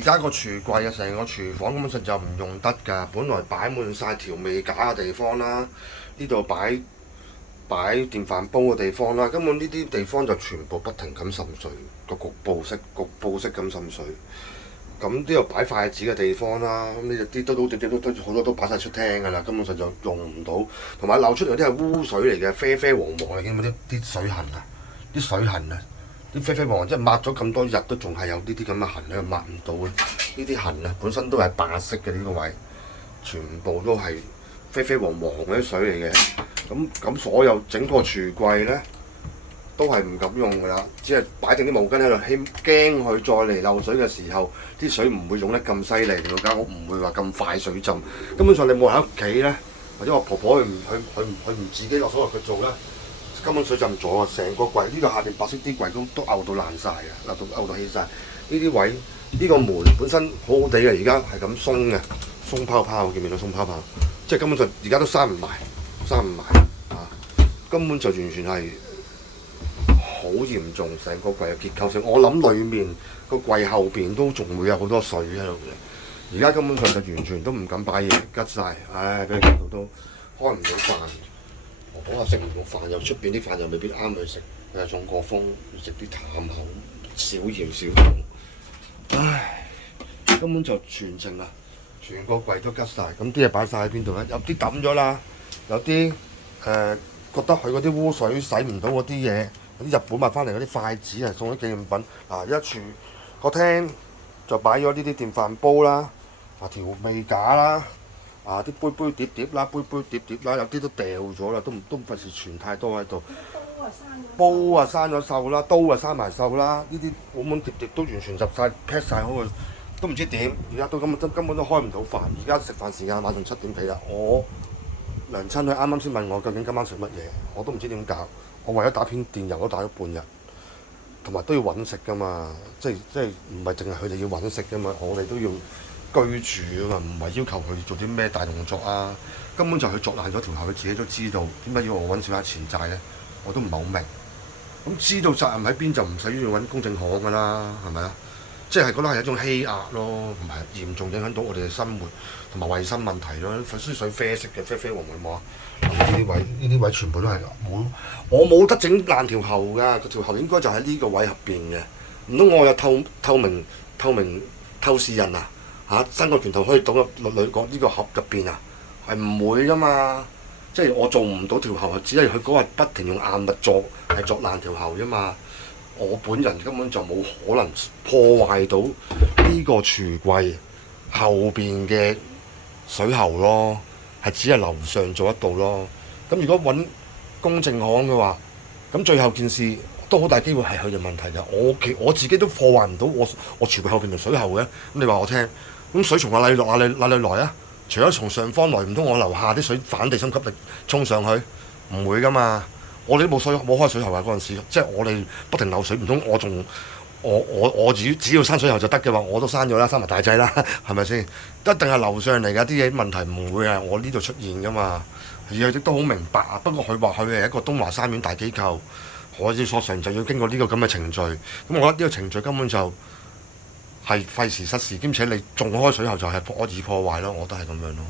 而家個廚櫃啊，成個廚房根本上就唔用得㗎。本來擺滿晒調味架嘅地方啦，呢度擺電飯煲嘅地方啦，根本呢啲地方就全部不停咁滲水，個局部式咁滲水。咁呢度擺筷子嘅地方啦，咁呢啲都好多都擺晒出廳㗎啦，根本上就用唔到。同埋流出嚟啲係污水嚟嘅，啡啡黃黃嘅，見唔見啲水痕啊？啲水痕啊，啲啡啡黃黃，即係抹咗咁多日都仲係有呢啲咁嘅痕喺度，抹唔到嘅。呢啲痕啊，本身都係白色嘅呢個位，全部都係啡啡黃黃嗰啲水嚟嘅。咁所有整個廚櫃咧都係唔敢用㗎啦，只係擺定啲毛巾喺度，驚佢再嚟漏水嘅時候，啲水唔會湧得咁犀利，條間屋唔會話咁快水浸。根本上你冇喺屋企咧，或者我婆婆佢唔自己落手落腳做咧，根本水浸咗啊！成個櫃呢個下邊白色啲櫃都漚到爛晒嘅，漚到起晒。呢啲位呢個門本身好好地嘅，而家係咁鬆嘅，鬆泡泡，見唔見到鬆泡泡？即係根本上而家都閂唔埋啊！根本就完全係好嚴重，成個櫃嘅結構性。我諗裡面個櫃後邊都仲會有好多水喺度嘅。而家根本上就完全都唔敢擺嘢，吉晒。唉，俾你見到都開唔到飯。婆婆又食唔到飯，又出邊啲飯又未必啱佢食，又中過風，食啲淡口，少鹽少糖。唉，根本就全程啊，全個櫃都吉晒。咁啲嘢擺晒喺邊度咧？有啲抌咗啦，有啲覺得佢嗰啲污水洗唔到嗰啲嘢，有啲日本買翻嚟嗰啲筷子啊，送啲紀念品。嗱，一廚個廳就擺咗呢啲電飯煲啦，調味架啦，啲杯碟啦，碟啦，有啲都掉咗啦，都唔費事存太多喺度。煲啊生咗鏽啦，刀啊生埋鏽啦，呢啲碗碟都完全入晒 pack 晒好佢，都唔知點。而家都根本都開唔到飯。而家食飯時間晚上7點幾啦，我娘親佢啱啱先問我究竟今晚食乜嘢，我都唔知點搞。我為咗打篇電郵都打咗半日，同埋都要揾食噶嘛，即係唔係淨係佢哋要揾食噶嘛，我哋都要居住啊嘛，唔係要求佢做啲咩大動作啊。根本就佢作爛咗條喉，佢自己都知道點解要我揾少下錢債咧，我都唔係好明。咁知道責任喺邊就唔使要揾公證行噶啦，係咪啊？即係覺得係一種欺壓咯，同埋嚴重影響到我哋嘅生活同埋衞生問題咯。水啡色嘅啡啡黃黃啊！呢啲位全部都係我冇得整爛條喉㗎，個條喉應該就喺呢個位入邊嘅。唔通我有透明透視人啊？伸個拳頭可以倒入呢個盒入邊啊？係唔會㗎嘛！即係我做唔到條喉，只係佢嗰日不停用硬物作爛條喉啫嘛。我本人根本就冇可能破壞到呢個廚櫃後邊嘅水喉咯，係只係樓上做得到咯。咁如果揾公證行嘅話，咁最後件事都好大機會係佢哋問題嘅。我自己都破壞唔到我廚櫃後邊條水喉嘅。咁你話我聽，咁水從哪裡來啊？除咗從上方來，唔通我樓下啲水反地心吸力衝上去？唔會㗎嘛。我哋都冇開水喉啊！嗰陣時，即係我哋不停漏水，唔通我只要閂水喉就得嘅話，我都閂咗啦，閂埋大掣啦，係咪先？一定係樓上嚟㗎，啲嘢問題唔會係我呢度出現㗎嘛。而佢亦都好明白，不過佢話佢係一個東華三院大機構，我哋所常就要經過呢個咁嘅程序。咁我覺得呢個程序根本就係費時失事，兼且你仲開水喉就係惡意破壞咯，我覺得係咁樣咯。